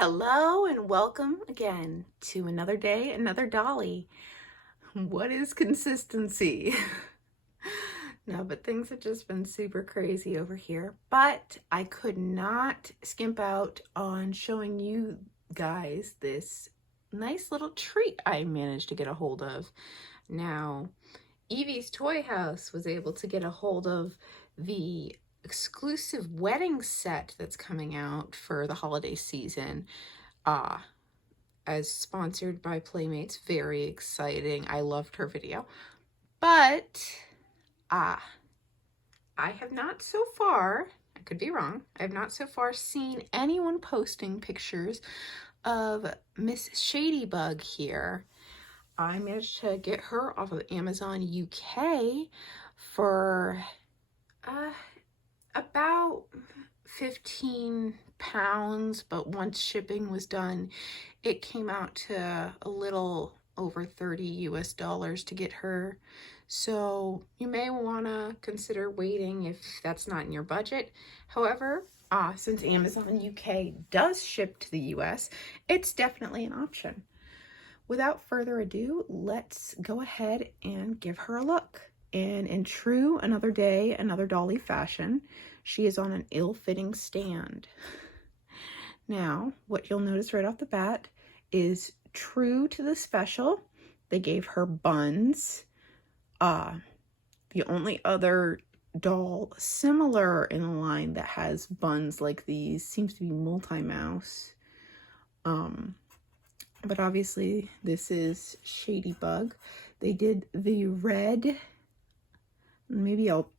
Hello and welcome again to another day, another dolly. What is consistency? No, but things have just been super crazy over here. But I could not skimp out on showing you guys this nice little treat I managed to get a hold of. Now, Evie's Toy House was able to get a hold of the exclusive wedding set that's coming out for the holiday season. Ah, as sponsored by Playmates. Very exciting. I loved her video. But I have not so far, I could be wrong, I have not so far seen anyone posting pictures of Miss Shadybug here. I managed to get her off of Amazon UK for about 15 pounds, but once shipping was done, it came out to a little over 30 US dollars to get her. So you may want to consider waiting if that's not in your budget. However, since Amazon UK does ship to the US, it's definitely an option. Without further ado, let's go ahead and give her a look. And in true Another Day, Another Dolly fashion, she is on an ill-fitting stand. Now, what you'll notice right off the bat is true to the special, they gave her buns. The only other doll similar in the line that has buns like these seems to be Multi-Mouse. But obviously this is Shadybug. They did the red. Maybe I'll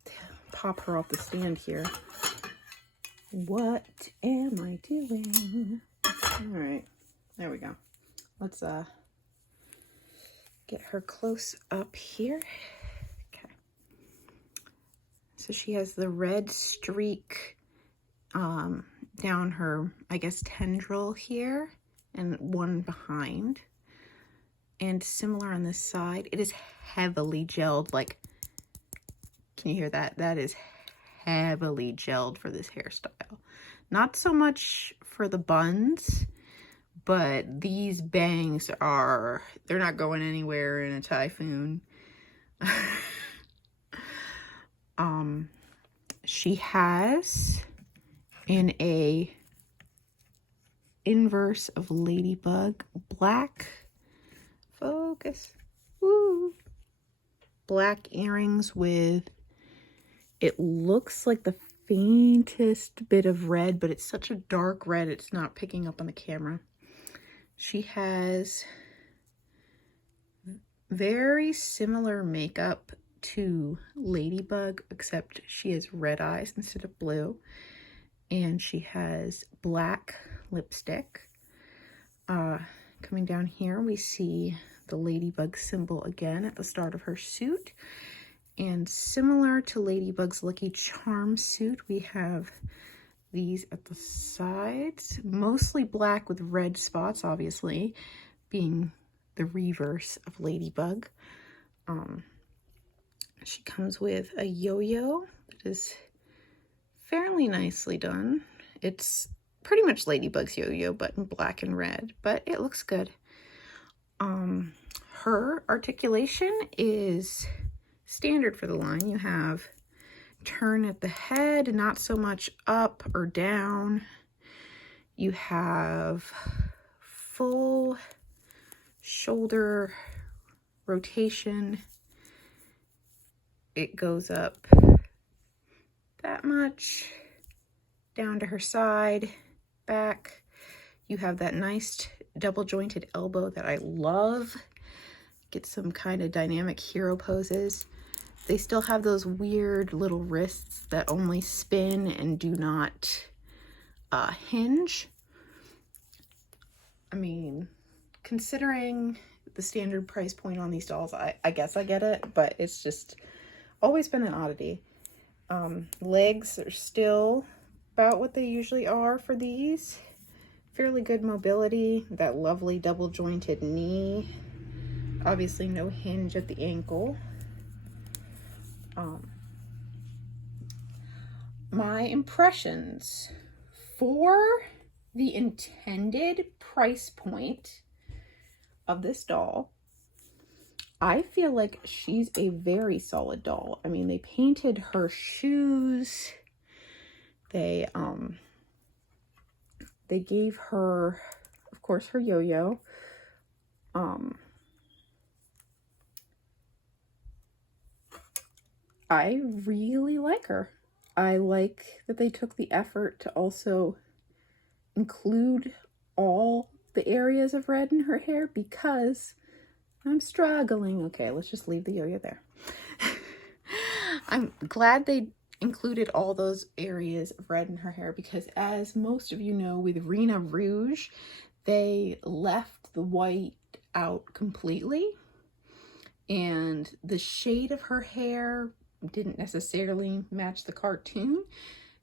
pop her off the stand here. What am I doing? All right, there we go. Let's get her close up here. Okay. So she has the red streak down her, I guess, tendril here, and one behind. And similar on this side. It is heavily gelled, like, can you hear that? That is heavily gelled for this hairstyle. Not so much for the buns, but these bangs are, they're not going anywhere in a typhoon. She has in a inverse of Ladybug, black, focus, woo, black earrings with, it looks like the faintest bit of red, but it's such a dark red, it's not picking up on the camera. She has very similar makeup to Ladybug, except she has red eyes instead of blue. And she has black lipstick. Coming down here, we see the Ladybug symbol again at the start of her suit. And similar to Ladybug's Lucky Charm suit, we have these at the sides, mostly black with red spots, obviously, being the reverse of Ladybug. She comes with a yo-yo that is fairly nicely done. It's pretty much Ladybug's yo-yo, but in black and red, but it looks good. Her articulation is standard for the line. You have turn at the head, not so much up or down. You have full shoulder rotation. It goes up that much, down to her side, back. You have that nice double jointed elbow that I love. Get some kind of dynamic hero poses. They still have those weird little wrists that only spin and do not hinge. I mean, considering the standard price point on these dolls, I guess I get it, but it's just always been an oddity. Legs are still about what they usually are for these. Fairly good mobility, that lovely double jointed knee. Obviously no hinge at the ankle. My impressions for the intended price point of this doll, I feel like she's a very solid doll. I mean, they painted her shoes. They gave her, of course, her yo-yo. I really like her. I like that they took the effort to also include all the areas of red in her hair because I'm struggling. Okay, let's just leave the yo-yo there. I'm glad they included all those areas of red in her hair because, as most of you know, with Rena Rouge, they left the white out completely, and the shade of her hair didn't necessarily match the cartoon.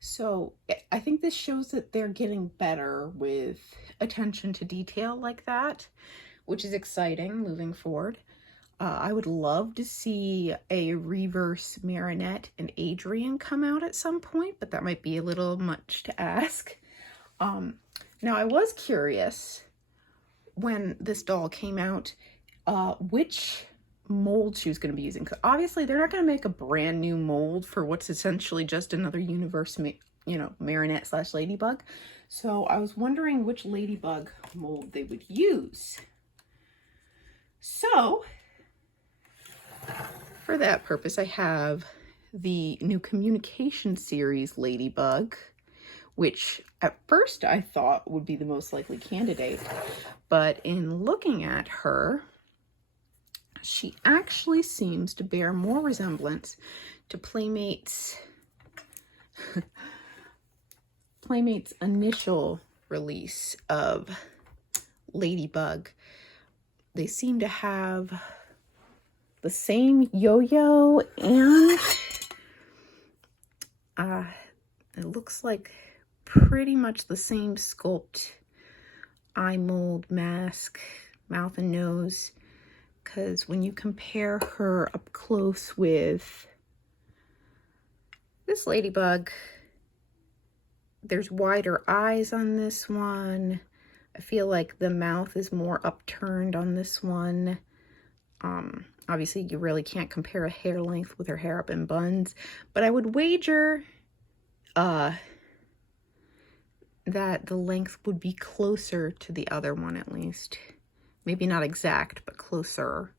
So I think this shows that they're getting better with attention to detail like that, which is exciting moving forward. I would love to see a reverse Marinette and Adrian come out at some point, but that might be a little much to ask. Now, I was curious when this doll came out, which mold she was going to be using, because obviously they're not going to make a brand new mold for what's essentially just another universe, Marinette / Ladybug. So I was wondering which Ladybug mold they would use. So for that purpose, I have the new communication series Ladybug, which at first I thought would be the most likely candidate, but in looking at her, she actually seems to bear more resemblance to Playmate's initial release of Ladybug. They seem to have the same yo-yo, and it looks like pretty much the same sculpt, eye mold, mask, mouth and nose, because when you compare her up close with this Ladybug, there's wider eyes on this one. I feel like the mouth is more upturned on this one. Obviously, you really can't compare a hair length with her hair up in buns, but I would wager that the length would be closer to the other one, at least. Maybe not exact, but closer.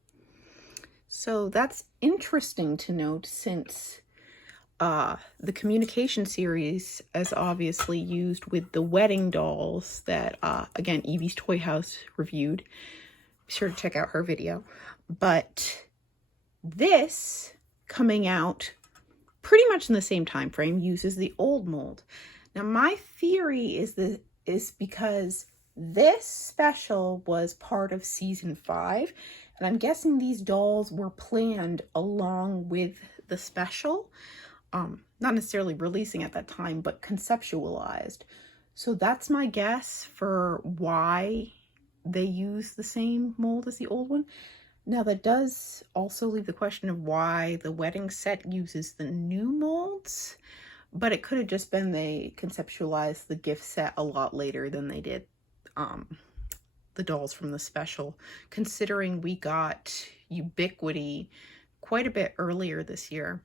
So that's interesting to note, since the communication series is obviously used with the wedding dolls that, again, Evie's Toy House reviewed. Be sure to check out her video. But this, coming out pretty much in the same time frame, uses the old mold. Now, my theory is because this special was part of season 5, and I'm guessing these dolls were planned along with the special, not necessarily releasing at that time, but conceptualized. So that's my guess for why they use the same mold as the old one. Now, that does also leave the question of why the wedding set uses the new molds, but it could have just been they conceptualized the gift set a lot later than they did the dolls from the special, considering we got Ubiquity quite a bit earlier this year.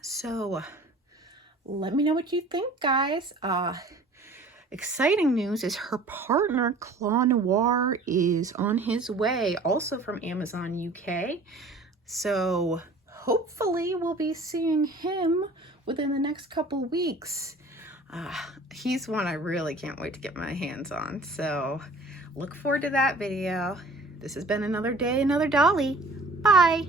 So let me know what you think, guys. Exciting news is her partner, Claw Noir, is on his way, also from Amazon UK. So hopefully we'll be seeing him within the next couple weeks. He's one I really can't wait to get my hands on. So look forward to that video. This has been another day, another dolly. Bye.